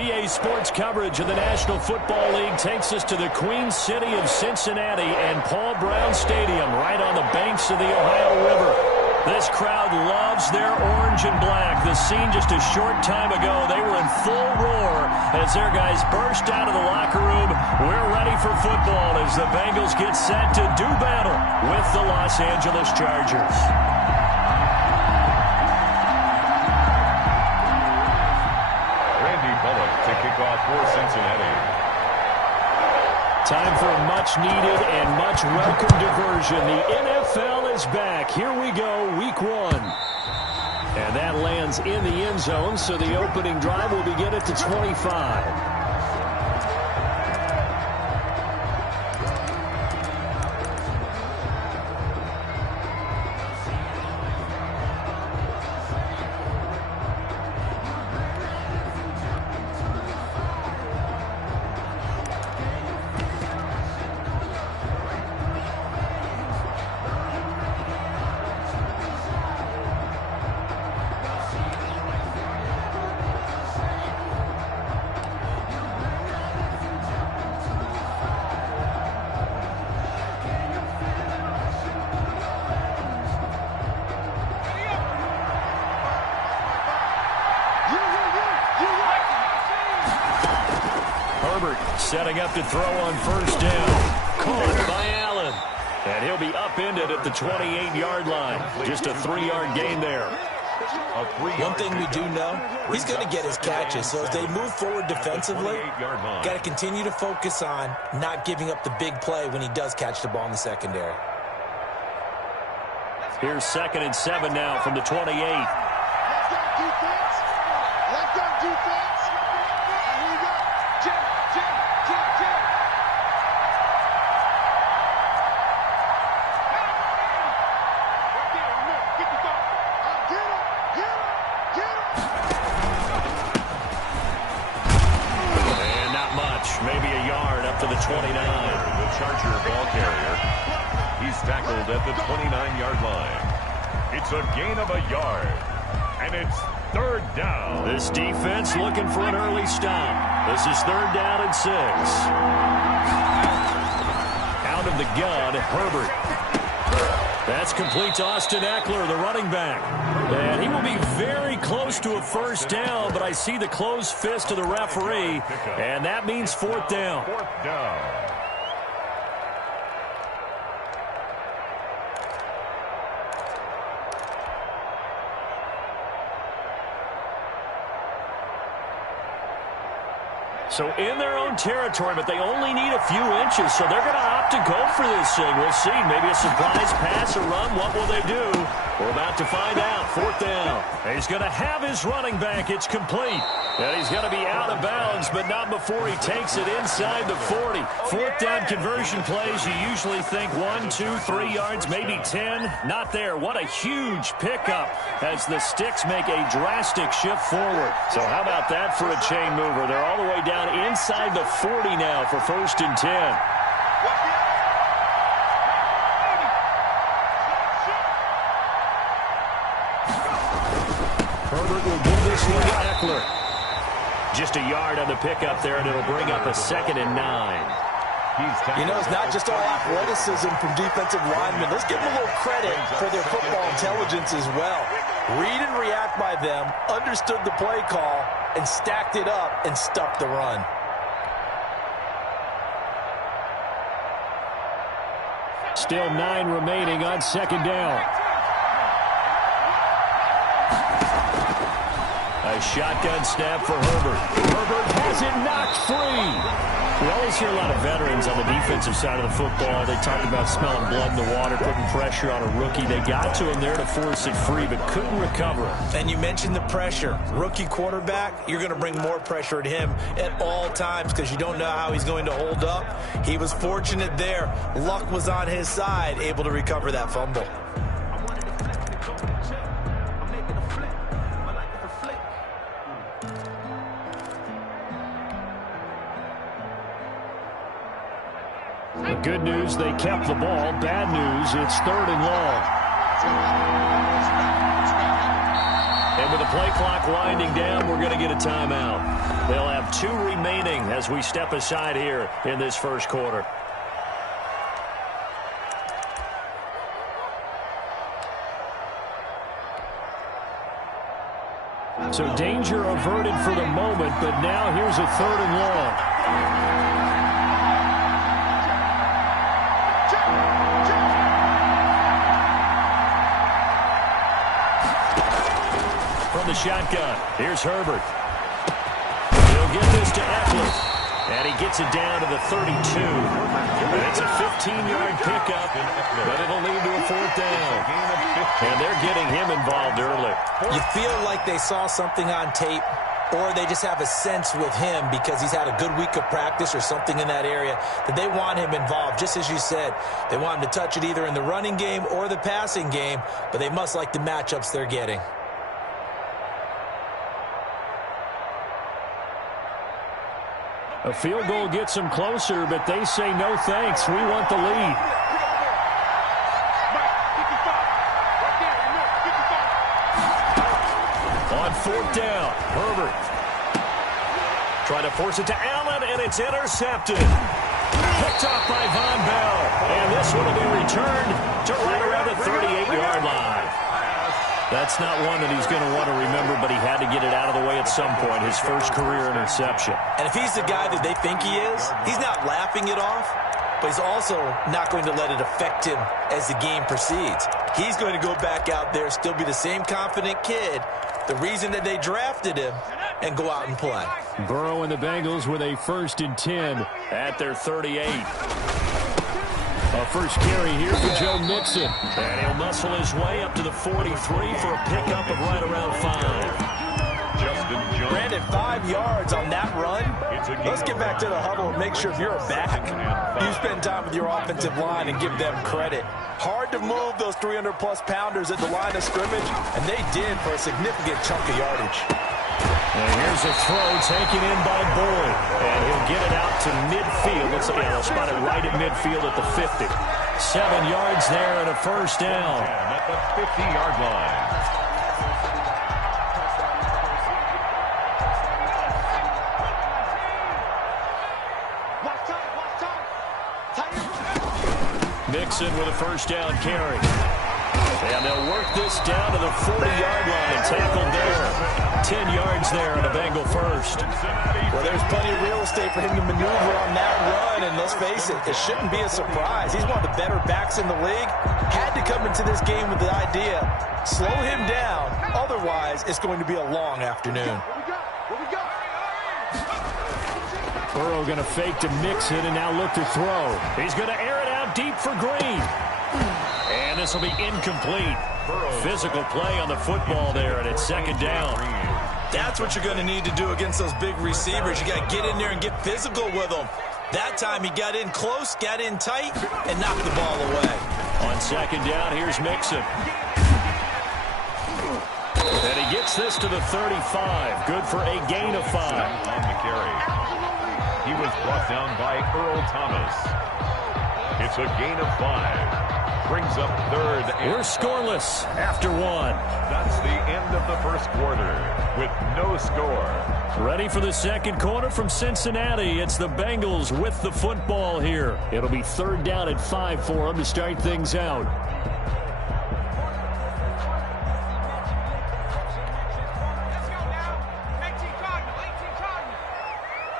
EA Sports coverage of the National Football League takes us to the Queen City of Cincinnati and Paul Brown Stadium right on the banks of the Ohio River. This crowd loves their orange and black. The scene just a short time ago, they were in full roar as their guys burst out of the locker room. We're ready for football as the Bengals get set to do battle with the Los Angeles Chargers. To kick off for Cincinnati. Time for a much-needed and much-welcome diversion. The NFL is back. Here we go, week 1. And that lands in the end zone, so the opening drive will begin at the 25. Setting up to throw on first down. Caught by Allen. And he'll be upended at the 28-yard line. Just a 3-yard gain there. One thing we do know, he's going to get his catches. So as they move forward defensively, got to continue to focus on not giving up the big play when he does catch the ball in the secondary. Here's 2nd and 7 now from the 28. Left arm defense. And here we go. Jam. And not much. Maybe a yard up to the 29. The Charger ball carrier. He's tackled at the 29-yard line. It's a gain of a yard. And it's 3rd down. This defense looking for an early stop. This is 3rd down and 6. Out of the gun, Herbert. That's complete to Austin Eckler, the running back. And he will be very close to a first down, but I see the closed fist of the referee, and that means 4th down. 4th down. So in their own territory, but they only need a few inches, so they're going to opt to go for this thing. We'll see. Maybe a surprise pass or run. What will they do? We're about to find out. 4th down. He's going to have his running back. It's complete. And he's going to be out of bounds, but not before he takes it inside the 40. 4th down conversion plays, you usually think 1, 2, 3 yards, maybe 10. Not there. What a huge pickup as the sticks make a drastic shift forward. So how about that for a chain mover? They're all the way down inside the 40 now for 1st and 10. Herbert will give this one to Eckler. Just a yard on the pickup there, and it'll bring up a 2nd and 9. You know, it's not just all athleticism from defensive linemen. Let's give them a little credit for their football intelligence as well. Read and react by them, understood the play call, and stacked it up and stuffed the run. Still 9 remaining on 2nd down. A shotgun snap for Herbert. Herbert has it knocked free. We always hear a lot of veterans on the defensive side of the football. They talk about smelling blood in the water, putting pressure on a rookie. They got to him there to force it free, but couldn't recover. And you mentioned the pressure. Rookie quarterback, you're going to bring more pressure at him at all times because you don't know how he's going to hold up. He was fortunate there. Luck was on his side, able to recover that fumble. Good news, they kept the ball. Bad news, it's 3rd and long. And with the play clock winding down, we're going to get a timeout. They'll have 2 remaining as we step aside here in this first quarter. So danger averted for the moment, but now here's a 3rd and long. From the shotgun, here's Herbert. He'll get this to Eckler. And he gets it down to the 32. And it's a 15-yard pickup, but it'll lead to a 4th down. And they're getting him involved early. You feel like they saw something on tape, or they just have a sense with him because he's had a good week of practice or something in that area that they want him involved. Just as you said, they want him to touch it either in the running game or the passing game, but they must like the matchups they're getting. A field goal gets them closer, but they say no thanks. We want the lead. On 4th down, Herbert. Trying to force it to Allen, and it's intercepted. Picked off by Von Bell. And this one will be returned to right around the 38-yard line. That's not one that he's going to want to remember, but he had to get it out of the way at some point, his first career interception. And if he's the guy that they think he is, he's not laughing it off, but he's also not going to let it affect him as the game proceeds. He's going to go back out there, still be the same confident kid, the reason that they drafted him, and go out and play. Burrow and the Bengals with a 1st and 10 at their 38. A first carry here for Joe Mixon. And he'll muscle his way up to the 43 for a pickup of right around 5. Brandon, 5 yards on that run. Let's get back to the huddle and make sure if you're a back, you spend time with your offensive line and give them credit. Hard to move those 300-plus pounders at the line of scrimmage, and they did for a significant chunk of yardage. And here's a throw taken in by Boyd. And he'll get it out to midfield. Looks like they'll spot it right at midfield at the 50. 7 yards there and a 1st down. At the 50-yard line. Mixon with a 1st down carry. And they'll work this down to the 40-yard line. Tackled there. 10 yards there and a Bengal 1st. Well, there's plenty of real estate for him to maneuver on that run. And let's face it, it shouldn't be a surprise. He's one of the better backs in the league. Had to come into this game with the idea, slow him down. Otherwise, it's going to be a long afternoon. Burrow going to fake to Mixon and now look to throw. He's going to air it out deep for Green. And this will be incomplete. Physical play on the football there, and it's 2nd down. That's what you're going to need to do against those big receivers. You got to get in there and get physical with them. That time he got in close, got in tight, and knocked the ball away. On 2nd down, here's Mixon. And he gets this to the 35. Good for a gain of 5. On the carry. He was brought down by Earl Thomas. It's a gain of 5. Brings up 3rd. We're scoreless after 1. That's the end of the first quarter with no score. Ready for the 2nd quarter from Cincinnati. It's the Bengals with the football here. It'll be 3rd down at 5 for them to start things out.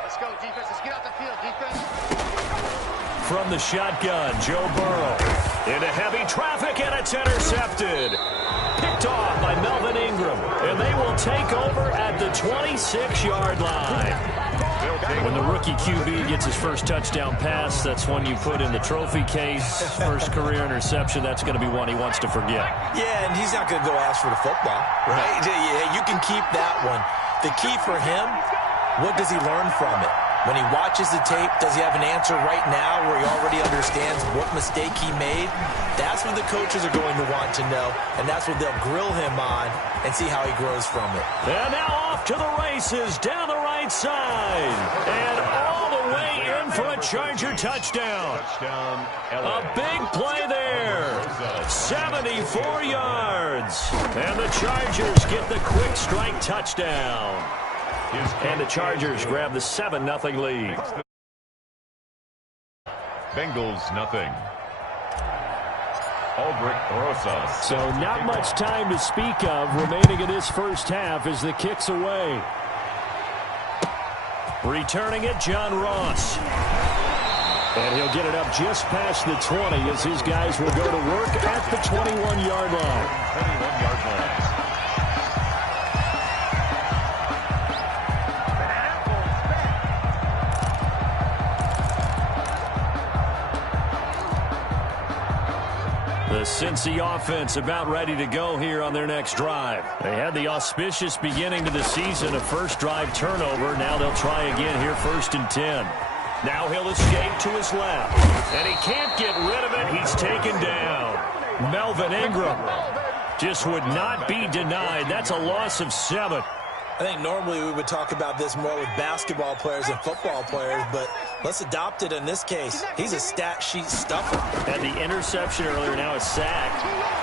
Let's go, defense. Let's get out the field, defense. From the shotgun, Joe Burrow. Into heavy traffic, and it's intercepted. Picked off by Melvin Ingram. And they will take over at the 26-yard line. When the rookie QB gets his first touchdown pass, that's one you put in the trophy case. First career interception, that's going to be one he wants to forget. Yeah, and he's not going to go ask for the football, right? Yeah, you can keep that one. The key for him, what does he learn from it? When he watches the tape, does he have an answer right now where he already understands what mistake he made? That's what the coaches are going to want to know, and that's what they'll grill him on and see how he grows from it. And now off to the races down the right side. And all the way in for a Charger touchdown. Touchdown, A big play there. 74 yards. And the Chargers get the quick strike touchdown. And the Chargers grab the 7-0 lead. Bengals nothing. Albrecht Rosas. So not much time to speak of remaining in this first half as the kick's away. Returning it, John Ross. And he'll get it up just past the 20 as his guys will go to work at the 21-yard line. 21-yard line. The Cincy offense about ready to go here on their next drive. They had the auspicious beginning to the season, a first drive turnover. Now they'll try again here, 1st and 10. Now he'll escape to his left. And he can't get rid of it. He's taken down. Melvin Ingram just would not be denied. That's a loss of 7. I think normally we would talk about this more with basketball players and football players, but let's adopt it in this case. He's a stat sheet stuffer. Had the interception earlier, now a sack.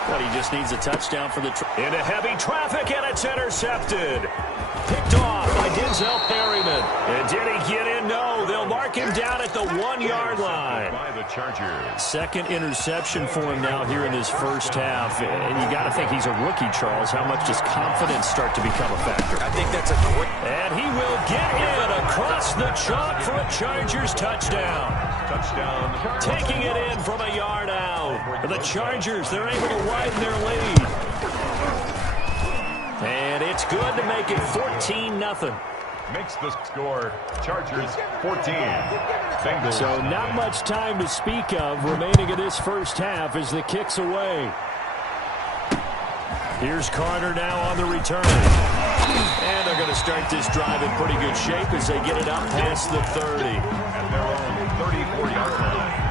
But he just needs a touchdown for the into heavy traffic, and it's intercepted. Picked off by Denzel Perryman. And did he get in? No. They'll mark him down at the 1-yard line. By the Chargers. Second interception for him now here in this first half. And you got to think he's a rookie, Charles. How much does confidence start to become a factor? I think that's a great... And he will get in across the chalk for a Chargers touchdown. Touchdown. Taking it in from a yard out. The Chargers, they're able to widen their lead. And it's good to make it 14-0. Makes the score Chargers 14. Bengals. So not much time to speak of remaining in this first half as the kick's away. Here's Carter now on the return. And they're going to start this drive in pretty good shape as they get it up past the 30. At their own 34-yard line.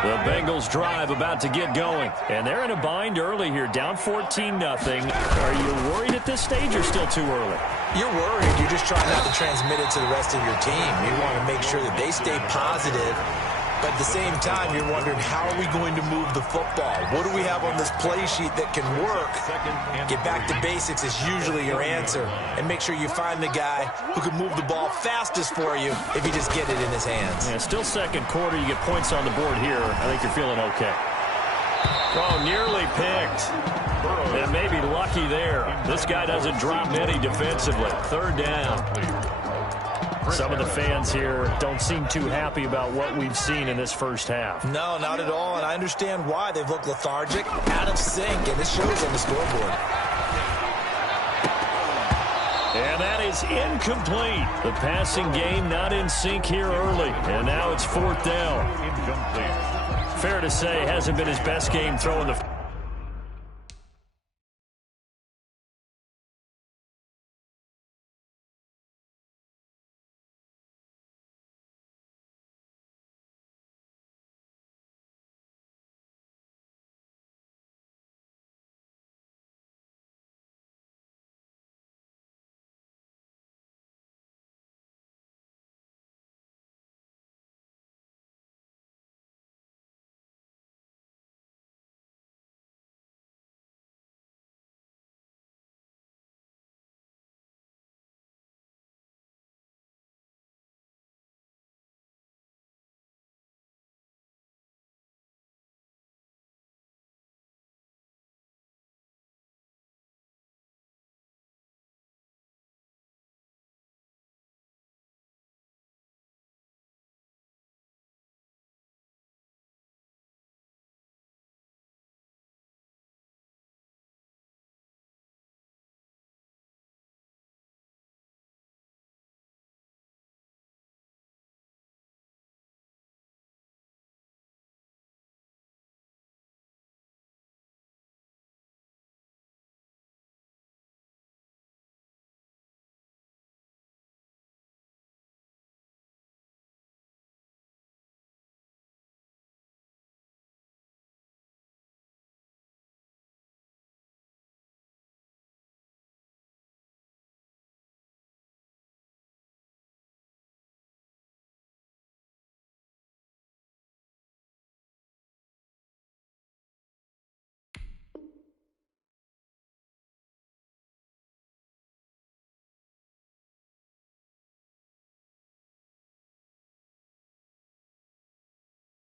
The Bengals drive about to get going. And they're in a bind early here, down 14-0. Are you worried at this stage or still too early? You're worried. You're just trying not to transmit it to the rest of your team. You want to make sure that they stay positive. But at the same time, you're wondering, how are we going to move the football? What do we have on this play sheet that can work? Get back to basics is usually your answer. And make sure you find the guy who can move the ball fastest for you if you just get it in his hands. Yeah, still second quarter. You get points on the board here. I think you're feeling okay. Oh, nearly picked. And maybe lucky there. This guy doesn't drop many defensively. 3rd down. Some of the fans here don't seem too happy about what we've seen in this first half. No, not at all, and I understand why. They've looked lethargic, out of sync, and it shows on the scoreboard. And that is incomplete. The passing game not in sync here early, and now it's 4th down. Incomplete. Fair to say, hasn't been his best game throwing the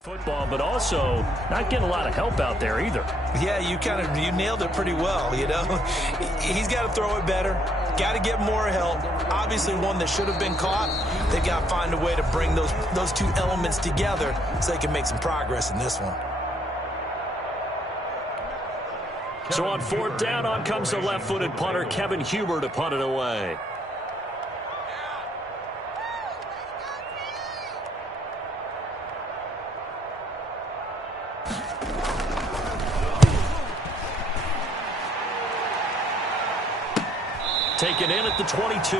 Football, but also not getting a lot of help out there either. Yeah, you nailed it pretty well, you know. He's got to throw it better. Got to get more help. Obviously one that should have been caught. They've got to find a way to bring those two elements together so they can make some progress in this one. So on fourth down, on comes the left-footed punter, Kevin Huber, to punt it away. Taken in at the 22.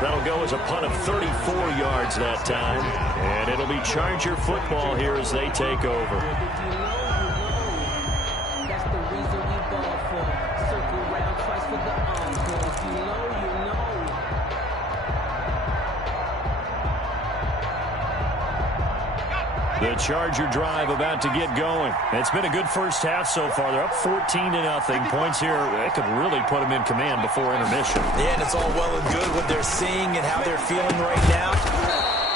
That'll go as a punt of 34 yards that time. And it'll be Charger football here as they take over. That's the reason we ball for. Circle round twice for the encore. You know. The Charger drive about to get going. It's been a good first half so far. They're up 14-0. Points here, it could really put them in command before intermission. Yeah, and it's all well and good what they're seeing and how they're feeling right now.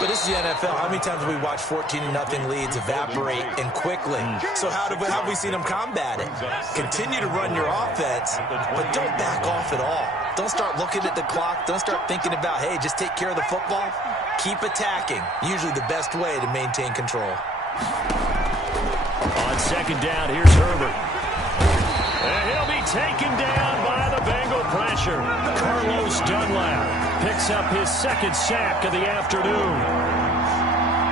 But this is the NFL. How many times have we watched 14-0 leads evaporate and quickly? So how have we seen them combat it? Continue to run your offense, but don't back off at all. Don't start looking at the clock. Don't start thinking about, hey, just take care of the football. Keep attacking. Usually the best way to maintain control. On second down, here's Herbert. And he'll be taken down by the Bengal pressure. Carlos Dunlap picks up his second sack of the afternoon.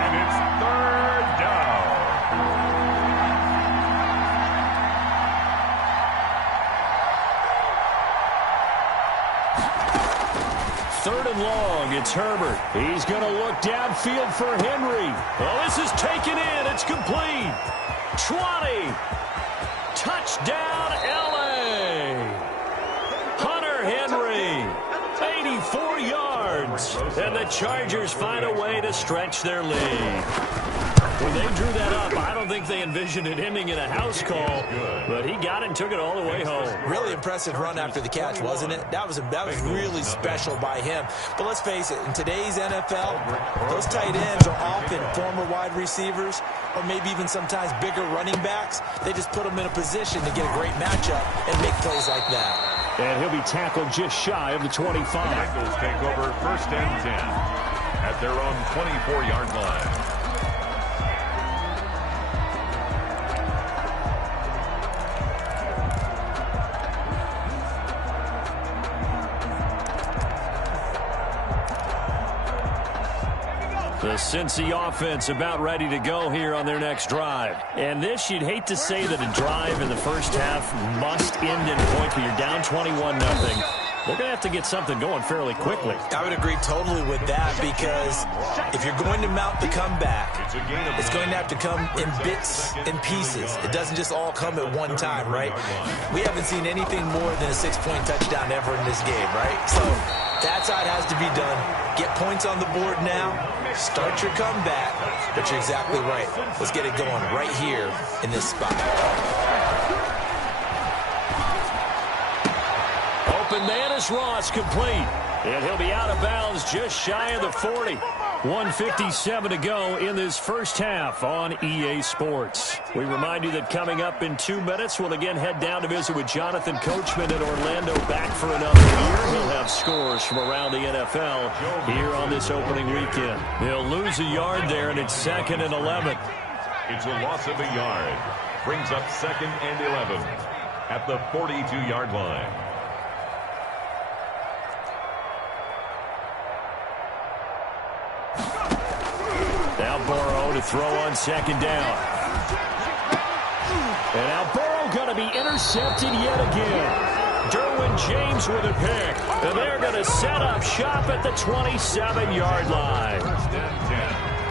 And it's third down. Third and long, it's Herbert. He's going to look downfield for Henry. Oh, this is taken in. It's complete. 20. Touchdown, L.A. Hunter Henry. 84 yards. And the Chargers find a way to stretch their lead. When they drew that up, I don't think they envisioned it ending in a house call, but he got it and took it all the way home. Really impressive run after the catch, wasn't it? That was really special by him. But let's face it, in today's NFL, those tight ends are often former wide receivers or maybe even sometimes bigger running backs. They just put them in a position to get a great matchup and make plays like that. And he'll be tackled just shy of the 25. Bengals take over first and 10 at their own 24-yard line. The Cincy offense about ready to go here on their next drive. And this, you'd hate to say that a drive in the first half must end in points, but you're down 21-0. They're going to have to get something going fairly quickly. I would agree totally with that because if you're going to mount the comeback, it's going to have to come in bits and pieces. It doesn't just all come at one time, right? We haven't seen anything more than a 6-point touchdown ever in this game, right? So that's how it has to be done. Get points on the board now. Start your comeback. But you're exactly right. Let's get it going right here in this spot. Open man is Ross, complete. And he'll be out of bounds just shy of the 40. 1:57 to go in this first half on EA Sports. We remind you that coming up in 2 minutes, we'll again head down to visit with Jonathan Coachman in Orlando, back for another year. He'll have scores from around the NFL here on this opening weekend. He'll lose a yard there, and it's 2nd and 11. It's a loss of a yard. Brings up 2nd and 11 at the 42-yard line. Now Burrow to throw on second down. And now Burrow going to be intercepted yet again. Derwin James with a pick. And they're going to set up shop at the 27-yard line.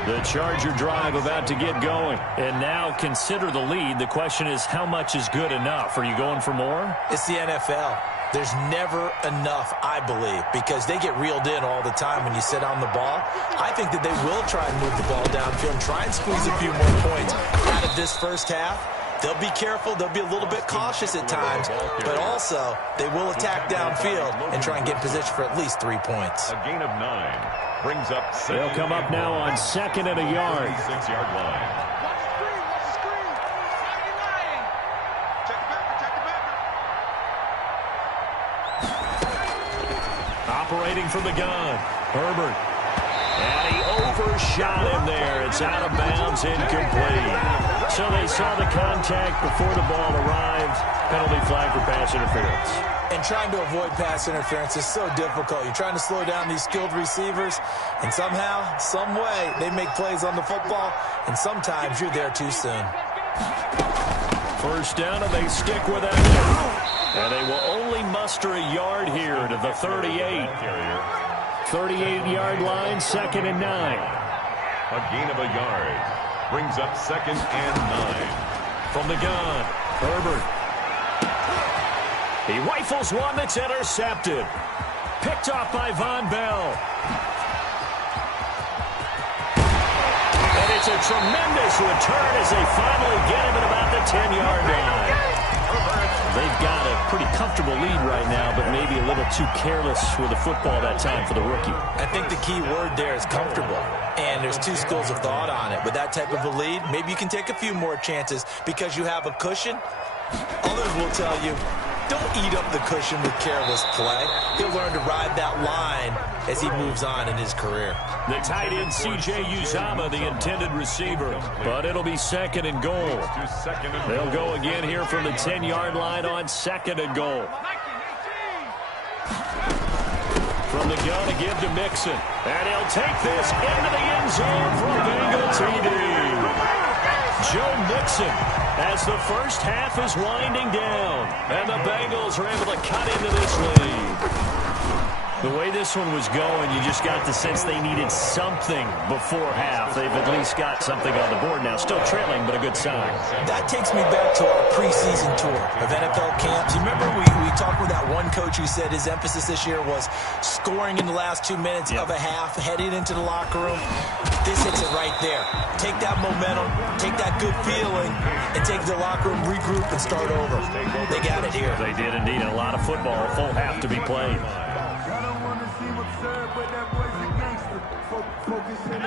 The Charger drive about to get going. And now consider the lead. The question is, how much is good enough? Are you going for more? It's the NFL. There's never enough, I believe, because they get reeled in all the time when you sit on the ball. I think that they will try and move the ball downfield and try and squeeze a few more points out of this first half. They'll be careful. They'll be a little bit cautious at times, but also they will attack downfield and try and get in position for at least 3 points. A gain of 9 brings up. They'll come up now on 2nd and a yard. 6-yard line. operating from the gun. Herbert. And he overshot him there. It's out of bounds, incomplete. So they saw the contact before the ball arrived. Penalty flag for pass interference. And trying to avoid pass interference is so difficult. You're trying to slow down these skilled receivers, and somehow, some way, they make plays on the football, and sometimes you're there too soon. First down, and they stick with that. And they will only muster a yard here to the 38. 38-yard line, 2nd and 9. A gain of a yard. Brings up 2nd and 9. From the gun, Herbert. He rifles one that's intercepted. Picked off by Von Bell. And it's a tremendous return as they finally get him at about the 10-yard line. They've got a pretty comfortable lead right now, but maybe a little too careless with the football that time for the rookie. I think the key word there is comfortable, and there's two schools of thought on it. With that type of a lead, maybe you can take a few more chances because you have a cushion. Others will tell you, don't eat up the cushion with careless play. He'll learn to ride that line as he moves on in his career. The tight end, C.J. Uzomah, the intended receiver. But it'll be 2nd and goal. They'll go again here from the 10-yard line on 2nd and goal. From the gun to give to Mixon. And he'll take this into the end zone for a Bengal TD. Joe Mixon, as the first half is winding down, and the Bengals are able to cut into this lead. The way this one was going, you just got the sense they needed something before half. They've at least got something on the board now. Still trailing, but a good sign. That takes me back to our preseason tour of NFL camps. You remember we talked with that one coach who said his emphasis this year was scoring in the last 2 minutes of a half, heading into the locker room. This hits it right there. Take that momentum, take that good feeling, and take the locker room, regroup, and start over. They got it here. They did indeed. A lot of football, a full half to be played.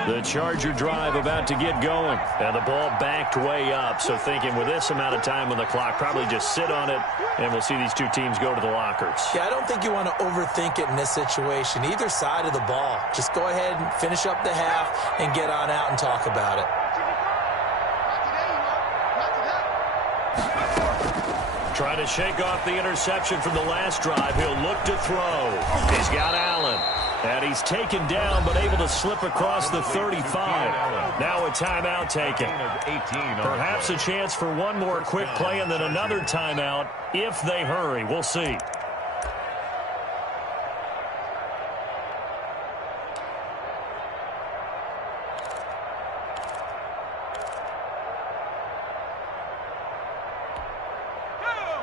The Charger drive about to get going. And the ball backed way up. So thinking with this amount of time on the clock, probably just sit on it, and we'll see these two teams go to the lockers. Yeah, I don't think you want to overthink it in this situation. Either side of the ball. Just go ahead and finish up the half and get on out and talk about it. Trying to shake off the interception from the last drive. He'll look to throw. He's got Allen. And he's taken down, but able to slip across the 35. Now a timeout taken. Perhaps a chance for one more quick play and then another timeout if they hurry. We'll see.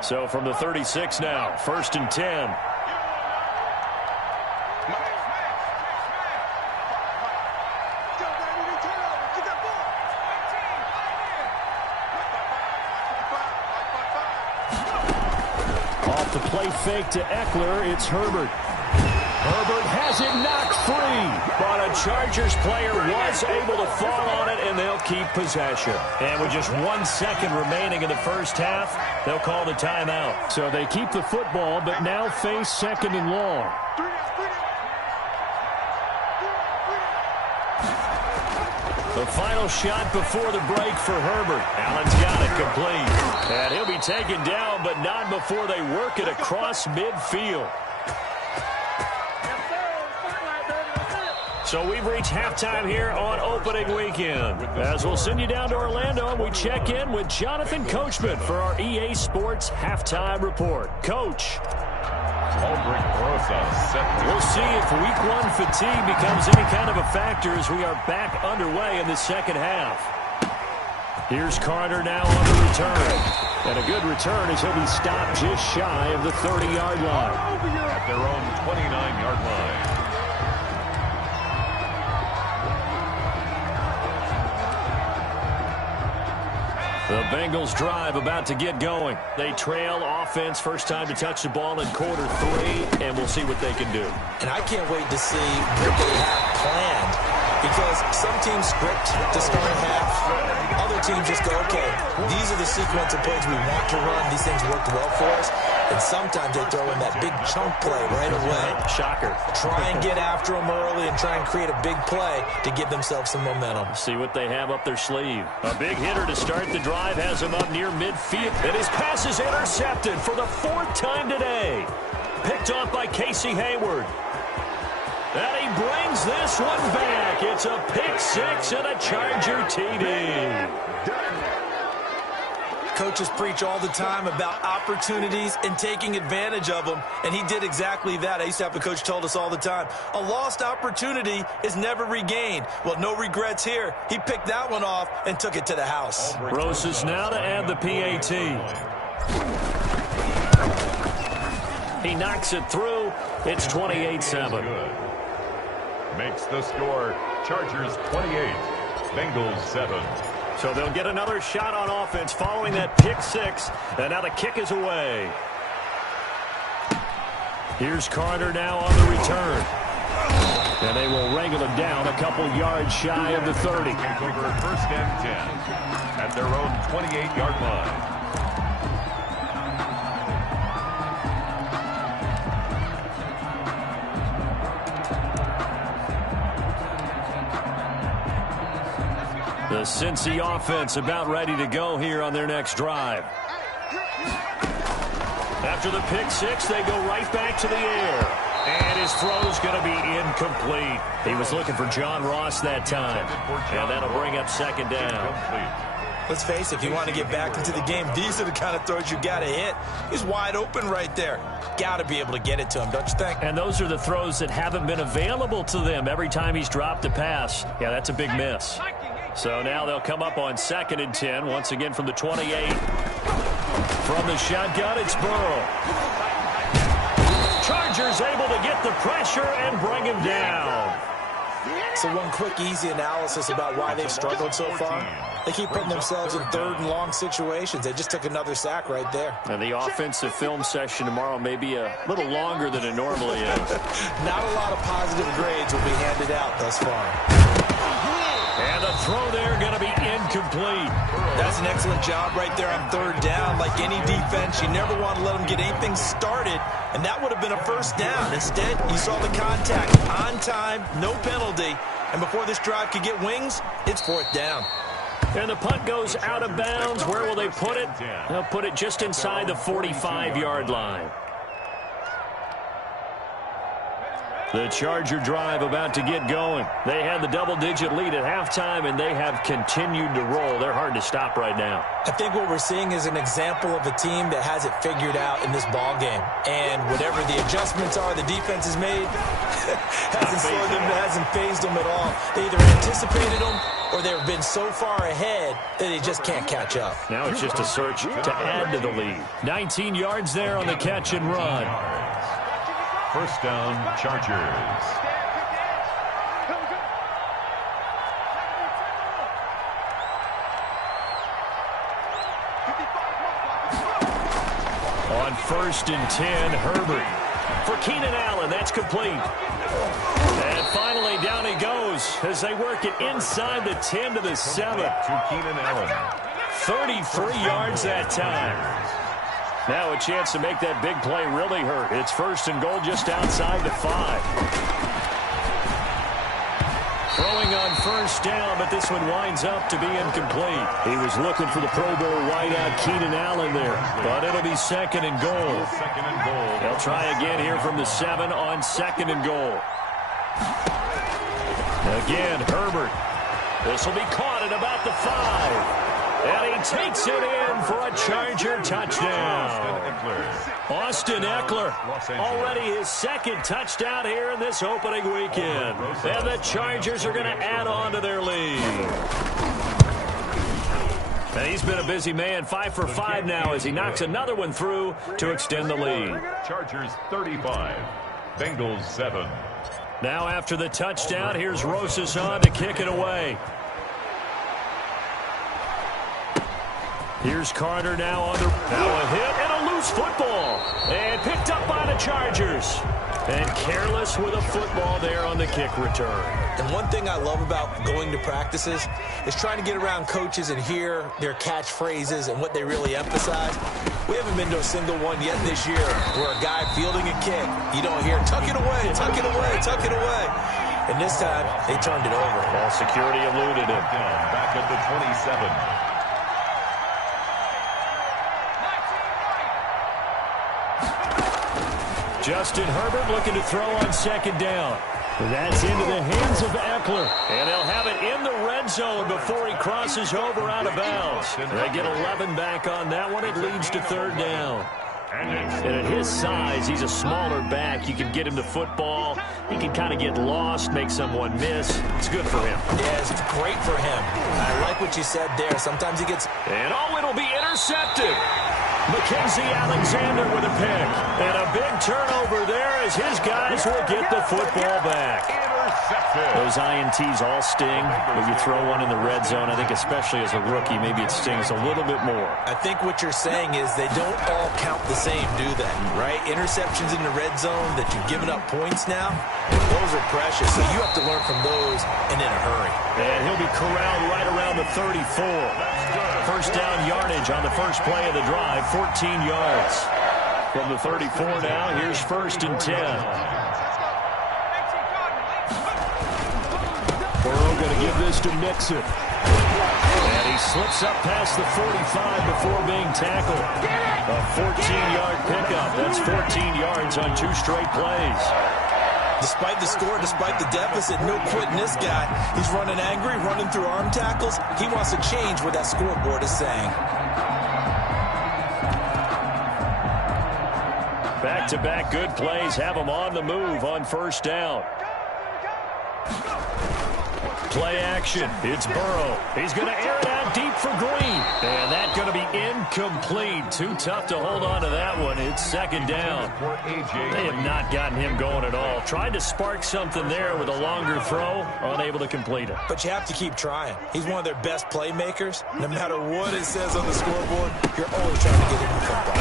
So from the 36 now, 1st and 10. Off the play fake to Eckler, it's Herbert. Herbert has it knocked free, but a Chargers player was able to fall on it, and they'll keep possession. And with just 1 second remaining in the first half, they'll call the timeout. So they keep the football, but now face 2nd and long. The final shot before the break for Herbert. Allen's got it complete. And he'll be taken down, but not before they work it across midfield. So we've reached halftime here on opening weekend. As we'll send you down to Orlando, and we check in with Jonathan Coachman for our EA Sports Halftime Report. Coach. We'll see if week 1 fatigue becomes any kind of a factor as we are back underway in the second half. Here's Carter now on the return. And a good return as he'll be stopped just shy of the 30-yard line. At their own 29-yard line. The Bengals drive about to get going. They trail offense, first time to touch the ball in quarter 3, and we'll see what they can do. And I can't wait to see what they have planned, because some teams script to start a half. Other teams just go, okay, these are the sequence of plays we want to run. These things worked well for us. And sometimes they throw in that big chunk play right away. Shocker. Try and get after them early and try and create a big play to give themselves some momentum. See what they have up their sleeve. A big hitter to start the drive has him up near midfield. And his pass is intercepted for the 4th time today. Picked off by Casey Hayward. And he brings this one back. It's a pick 6 and a Charger TD. Coaches preach all the time about opportunities and taking advantage of them, and he did exactly that. I used to have a coach told us all the time, a lost opportunity is never regained. Well, no regrets here. He picked that one off and took it to the house. Rosas now to add the PAT. He knocks it through. It's 28-7. Makes the score Chargers 28, Bengals 7. So they'll get another shot on offense following that pick 6. And now the kick is away. Here's Carter now on the return. And they will wrangle him down a couple yards shy of the 30. Take over 1st and 10 at their own 28-yard line. The Cincy offense about ready to go here on their next drive. After the pick 6, they go right back to the air. And his throw's going to be incomplete. He was looking for John Ross that time. And that'll bring up 2nd down. Let's face it, if you want to get back into the game, these are the kind of throws you got to hit. He's wide open right there. Got to be able to get it to him, don't you think? And those are the throws that haven't been available to them every time he's dropped a pass. Yeah, that's a big miss. So now they'll come up on 2nd and 10, once again from the 28. From the shotgun, it's Burrow. Chargers able to get the pressure and bring him down. So one quick, easy analysis about why they've struggled so far. They keep putting themselves in 3rd and long situations. They just took another sack right there. And the offensive film session tomorrow may be a little longer than it normally is. Not a lot of positive grades will be handed out thus far. And the throw there going to be incomplete. That's an excellent job right there on 3rd down. Like any defense, you never want to let them get anything started, and that would have been a 1st down. Instead, you saw the contact on time, no penalty, and before this drive could get wings, it's 4th down. And the punt goes out of bounds. Where will they put it? They'll put it just inside the 45-yard line. The Charger drive about to get going. They had the double-digit lead at halftime, and they have continued to roll. They're hard to stop right now. I think what we're seeing is an example of a team that has it figured out in this ball game. And whatever the adjustments are the defense has made, hasn't slowed them, hasn't phased them at all. They either anticipated them or they've been so far ahead that they just can't catch up. Now it's just a search to add to the lead. 19 yards there on the catch and run. 1st down, Chargers. On 1st and 10, Herbert. For Keenan Allen, that's complete. And finally, down he goes as they work it inside the 10 to the 7. To Keenan Allen. 33 yards that time. Now a chance to make that big play really hurt. It's 1st and goal just outside the 5. Throwing on 1st down, but this one winds up to be incomplete. He was looking for the Pro Bowl wideout Keenan Allen there, but it'll be 2nd and goal. 2nd and goal. They'll try again here from the 7 on 2nd and goal. Again, Herbert. This will be caught at about the 5. And he takes it in for a Charger touchdown. Austin Eckler, already his 2nd touchdown here in this opening weekend. And the Chargers are going to add on to their lead. And he's been a busy man, 5 for 5 now as he knocks another one through to extend the lead. Chargers 35, Bengals 7. Now after the touchdown, here's Rosas on to kick it away. Here's Carter now on the... Now a hit and a loose football. And picked up by the Chargers. And careless with a football there on the kick return. And one thing I love about going to practices is trying to get around coaches and hear their catchphrases and what they really emphasize. We haven't been to a single one yet this year where a guy fielding a kick, you don't hear, tuck it away, tuck it away, tuck it away. And this time, they turned it over. Well, security eluded him. Back at the 27. Justin Herbert looking to throw on second down. That's into the hands of Eckler. And they'll have it in the red zone before he crosses over out of bounds. They get 11 back on that one. It leads to third down. And at his size, he's a smaller back. You can get him to football. He can kind of get lost, make someone miss. It's good for him. Yeah, it's great for him. I like what you said there. Sometimes he gets... And oh, it'll be intercepted. Mackenzie Alexander with a pick. And a big turnover there as his guys will get the football back. Those INTs all sting. When you throw one in the red zone, I think especially as a rookie, maybe it stings a little bit more. I think what you're saying is they don't all count the same, do they? Right? Interceptions in the red zone that you've given up points now, those are precious. So you have to learn from those and in a hurry. And he'll be corralled right around the 34. First down yardage on the first play of the drive, 14 yards. From the 34 now, here's first and 10. Burrow going to give this to Mixon. And he slips up past the 45 before being tackled. A 14-yard pickup. That's 14 yards on 2 straight plays. Despite the score, despite the deficit, no quitting this guy. He's running angry, running through arm tackles. He wants to change what that scoreboard is saying. Back-to-back good plays have him on the move on first down. Play action. It's Burrow. He's going to air it out deep for Green. And that's going to be incomplete. Too tough to hold on to that one. It's second down. They have not gotten him going at all. Tried to spark something there with a longer throw. Unable to complete it. But you have to keep trying. He's one of their best playmakers. No matter what it says on the scoreboard, you're always trying to get him the football.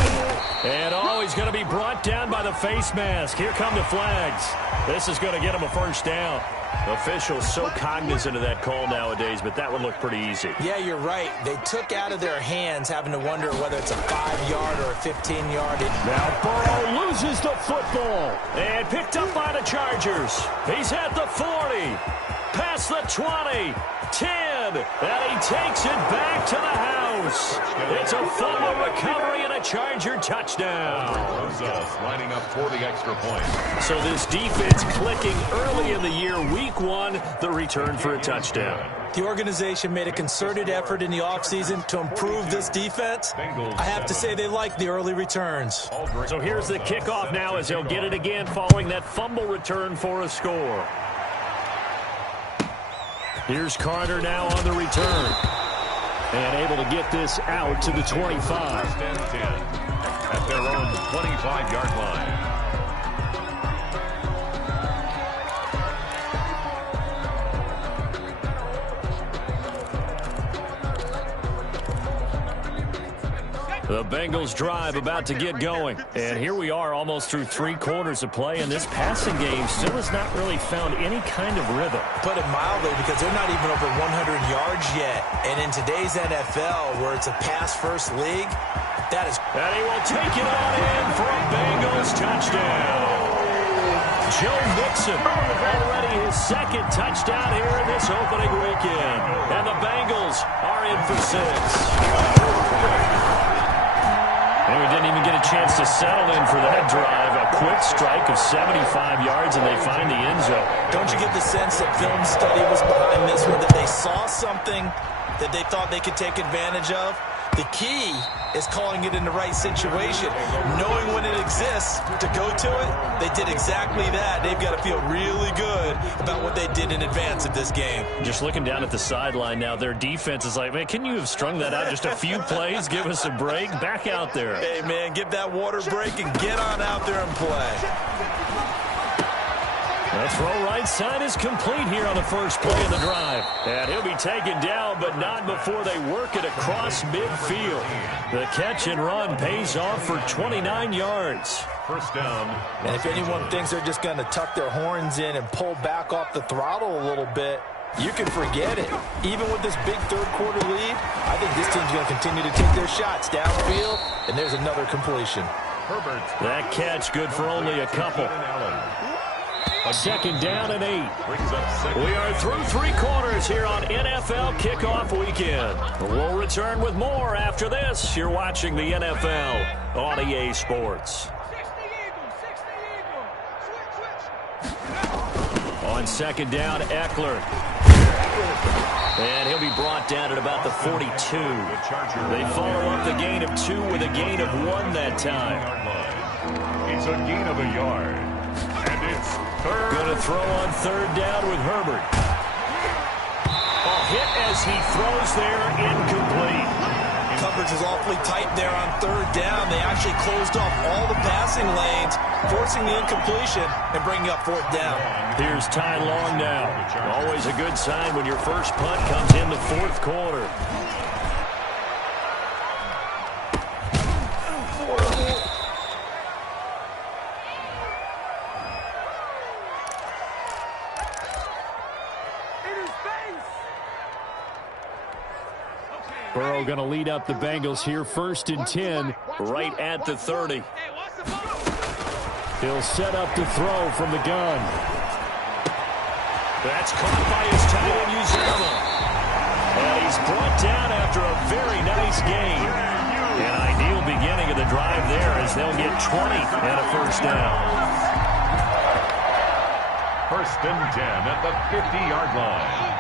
And he's going to be brought down by the face mask. Here come the flags. This is going to get him a first down. Officials so cognizant of that call nowadays, but that would look pretty easy. Yeah, you're right. They took out of their hands having to wonder whether it's a 5-yard or a 15-yard. Now Burrow loses the football and picked up by the Chargers. He's at the 40, past the 20, 10, and he takes it back to the house. It's a fumble recovery and a Charger touchdown. Lining up for the extra point. So this defense clicking early in the year, week 1, the return for a touchdown. The organization made a concerted effort in the offseason to improve this defense. I have to say they like the early returns. So here's the kickoff now as they'll get it again following that fumble return for a score. Here's Carter now on the return. And able to get this out to the 25. First and 10 at their own 25-yard line. The Bengals drive about to get going. And here we are almost through 3 quarters of play, and this passing game still has not really found any kind of rhythm. Put it mildly, because they're not even over 100 yards yet. And in today's NFL, where it's a pass-first league, that is... And he will take it on in for a Bengals touchdown. Joe Mixon, already his second touchdown here in this opening weekend. And the Bengals are in for 6. And we didn't even get a chance to settle in for that drive. A quick strike of 75 yards, and they find the end zone. Don't you get the sense that film study was behind this one, that they saw something that they thought they could take advantage of? The key is calling it in the right situation. Knowing when it exists to go to it, they did exactly that. They've got to feel really good about what they did in advance of this game. Just looking down at the sideline now, their defense is like, man, can you have strung that out just a few plays? Give us a break. Back out there. Hey, man, give that water break and get on out there and play. The throw right side is complete here on the first play of the drive. And he'll be taken down, but not before they work it across midfield. The catch and run pays off for 29 yards. First down. And if anyone thinks they're just going to tuck their horns in and pull back off the throttle a little bit, you can forget it. Even with this big third-quarter lead, I think this team's going to continue to take their shots downfield, and there's another completion. Herbert. That catch good for only a couple. A second down and 8. We are through 3 quarters here on NFL Kickoff Weekend. We'll return with more after this. You're watching the NFL on EA Sports. On second down, Eckler. And he'll be brought down at about the 42. They follow up the gain of 2 with a gain of 1 that time. It's a gain of a yard. And it's third. Going to throw on third down with Herbert. A hit as he throws there, incomplete. Coverage is awfully tight there on third down. They actually closed off all the passing lanes, forcing the incompletion and bringing up fourth down. Here's Ty Long now. Always a good sign when your first punt comes in the fourth quarter. Burrow going to lead up the Bengals here, 1st and 10, right at the 30. He'll set up to throw from the gun. That's caught by his tight end, Uzama. And he's brought down after a very nice game. An ideal beginning of the drive there as they'll get 20 and a first down. 1st and 10 at the 50-yard line.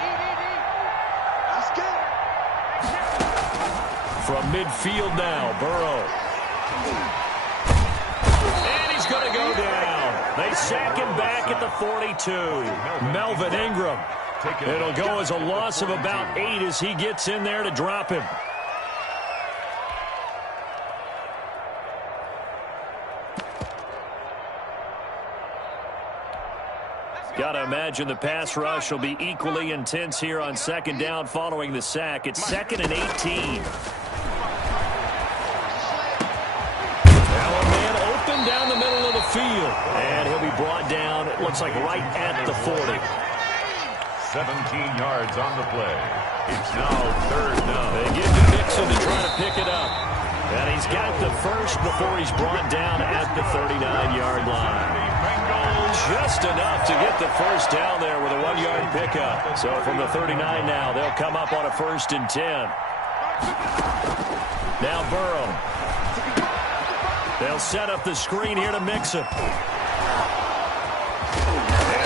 From midfield now, Burrow. And he's going to go down. They sack him back at the 42. Melvin Ingram. It'll go as a loss of about 8 as he gets in there to drop him. Got to imagine the pass rush will be equally intense here on second down following the sack. It's 2nd and 18. Down the middle of the field. And he'll be brought down, it looks like right at the 40. 17 yards on the play. It's now third down. They give to Mixon to try to pick it up. And he's got the first before he's brought down at the 39-yard line. Just enough to get the first down there with a 1-yard pickup. So from the 39 now, they'll come up on a 1st and 10. Now Burrow. They'll set up the screen here to Mixon. And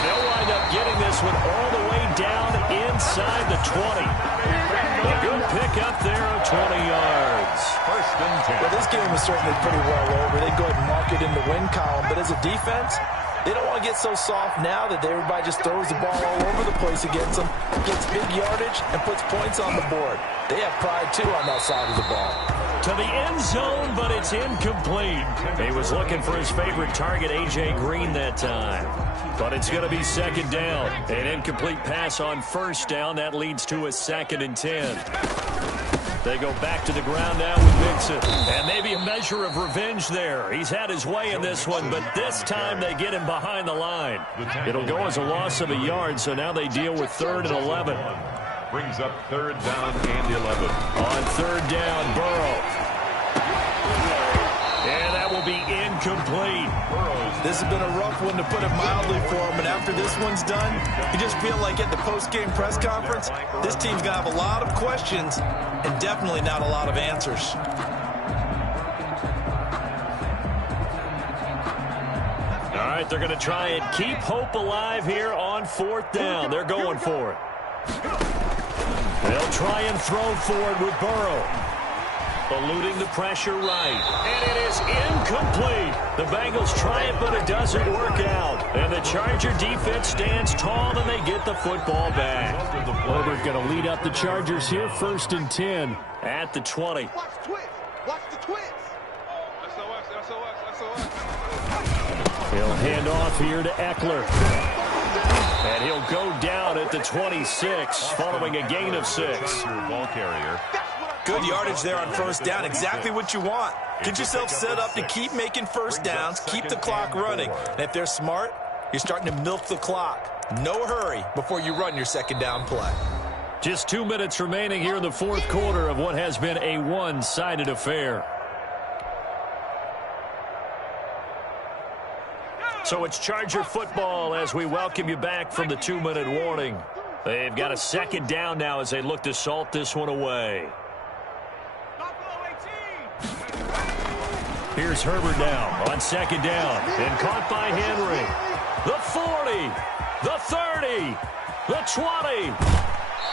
they'll wind up getting this one all the way down inside the 20. A good pickup there of 20 yards. 1st and 10. Well, this game is certainly pretty well over. They go ahead and mark it in the win column. But as a defense, they don't want to get so soft now that everybody just throws the ball all over the place against them, gets big yardage, and puts points on the board. They have pride, too, on that side of the ball. To the end zone, but it's incomplete. He was looking for his favorite target, A.J. Green, that time. But it's going to be second down. An incomplete pass on first down. That leads to a 2nd and 10. They go back to the ground now with Mixon. And maybe a measure of revenge there. He's had his way in this one, but this time they get him behind the line. It'll go as a loss of a yard, so now they deal with 3rd and 11. Brings up 3rd down and 11. On 3rd down, Burrow. And that will be incomplete. This has been a rough one, to put it mildly, for him. And after this one's done, you just feel like at the post-game press conference, this team's going to have a lot of questions and definitely not a lot of answers. All right, they're going to try and keep hope alive here on 4th down. They're going for it. They'll try and throw forward with Burrow. Eluding the pressure right. And it is incomplete. The Bengals try it, but it doesn't work out. And the Charger defense stands tall, and they get the football back. Herbert going to lead up the Chargers here, 1st and 10 at the 20. Watch the twins. Watch the twins. He'll hand off here to Eckler. And he'll go down at the 26, following a gain of 6. Ball carrier. Good yardage there on first down. Exactly what you want. Get yourself set up to keep making first downs, keep the clock running. And if they're smart, you're starting to milk the clock. No hurry before you run your second down play. Just 2 minutes remaining here in the fourth quarter of what has been a one-sided affair. So it's Charger football as we welcome you back from the 2-minute warning. They've got a second down now as they look to salt this one away. Here's Herbert now on second down and caught by Henry. The 40, the 30, the 20.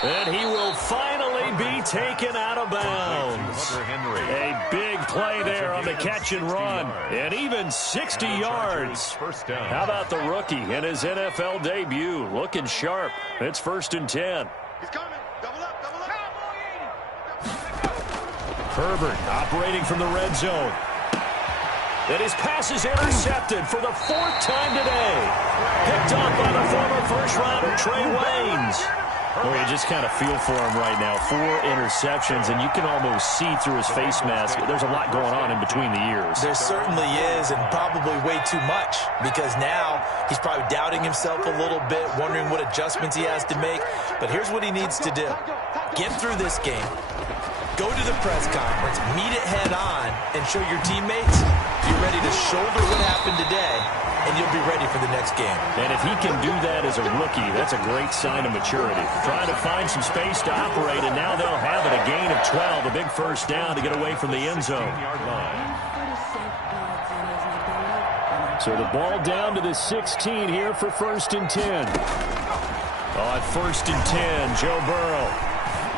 And he will finally be taken out of bounds. A big play there on the catch and run. And even 60 yards. How about the rookie in his NFL debut? Looking sharp. It's 1st and 10. He's coming. Double up, double up. Herbert operating from the red zone. And his pass is intercepted for the 4th time today. Picked off by the former first-rounder Trey Waynes. Well, you just kind of feel for him right now. 4 interceptions, and you can almost see through his face mask. There's a lot going on in between the ears. There certainly is, and probably way too much, because now he's probably doubting himself a little bit, wondering what adjustments he has to make. But here's what he needs to do. Get through this game. Go to the press conference, meet it head on, and show your teammates you're ready to shoulder what happened today, and you'll be ready for the next game. And if he can do that as a rookie, that's a great sign of maturity. Trying to find some space to operate, and now they'll have it. A gain of 12, a big first down to get away from the end zone. So the ball down to the 16 here for 1st and 10. On 1st and 10, Joe Burrow.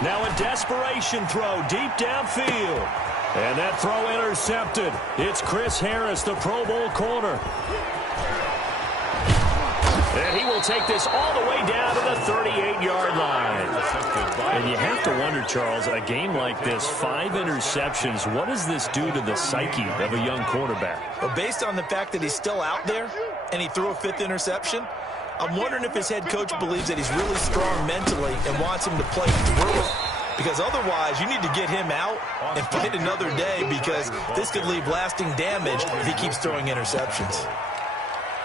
Now a desperation throw deep downfield. And that throw intercepted. It's Chris Harris, the Pro Bowl corner. And he will take this all the way down to the 38-yard line. And you have to wonder, Charles, a game like this, 5 interceptions, what does this do to the psyche of a young quarterback? Well, based on the fact that he's still out there and he threw a 5th interception, I'm wondering if his head coach believes that he's really strong mentally and wants him to play through it. Because otherwise, you need to get him out and fight another day, because this could leave lasting damage if he keeps throwing interceptions.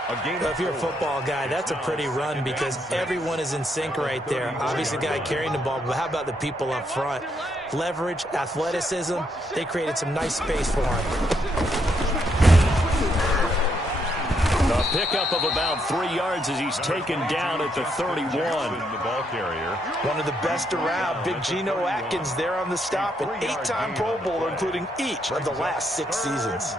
Well, if you're a football guy, that's a pretty run, because everyone is in sync right there. Obviously, the guy carrying the ball, but how about the people up front? Leverage, athleticism, they created some nice space for him. A pickup of about 3 yards as he's taken down at the 31. One of the best around, Big Geno Atkins there on the stop, an 8-time Pro Bowler, including each of the last 6 seasons.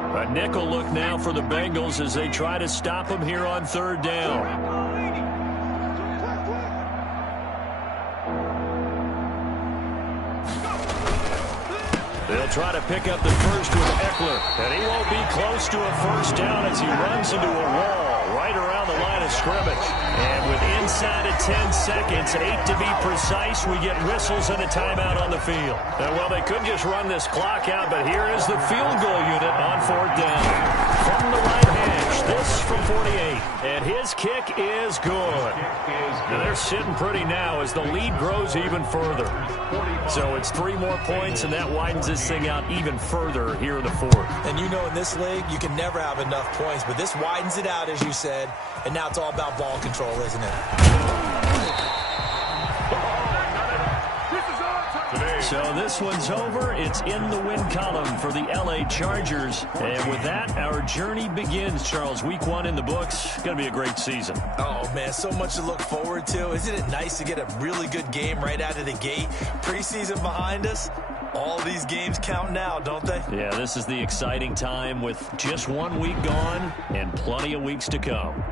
A nickel look now for the Bengals as they try to stop him here on 3rd down. They'll try to pick up the first with Eckler, and he won't be close to a first down as he runs into a wall right around the line of scrimmage. And with inside of 10 seconds, 8 to be precise, we get whistles and a timeout on the field. Well, they could just run this clock out, but here is the field goal unit on 4th down. From the right hash, this from 48. And his kick is good. And they're sitting pretty now as the lead grows even further. So it's 3 more points, and that widens this thing out even further here in the 4th. And you know, in this league, you can never have enough points, but this widens it out, as you said, and now it's all about ball control, isn't it? So this one's over. It's in the win column for the LA Chargers. And with that, our journey begins, Charles. Week 1 in the books. Going to be a great season. Oh, man, so much to look forward to. Isn't it nice to get a really good game right out of the gate? Preseason behind us. All these games count now, don't they? Yeah, this is the exciting time with just 1 week gone and plenty of weeks to come.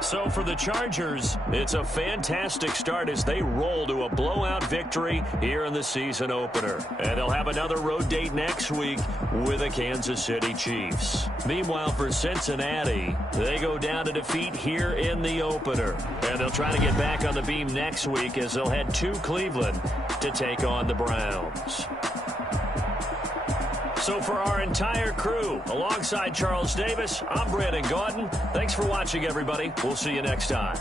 So for the Chargers, it's a fantastic start as they roll to a blowout victory here in the season opener. And they'll have another road date next week with the Kansas City Chiefs. Meanwhile, for Cincinnati, they go down to defeat here in the opener. And they'll try to get back on the beam next week as they'll head to Cleveland to take on the Browns. So for our entire crew, alongside Charles Davis, I'm Brandon Gaudin. Thanks for watching, everybody. We'll see you next time.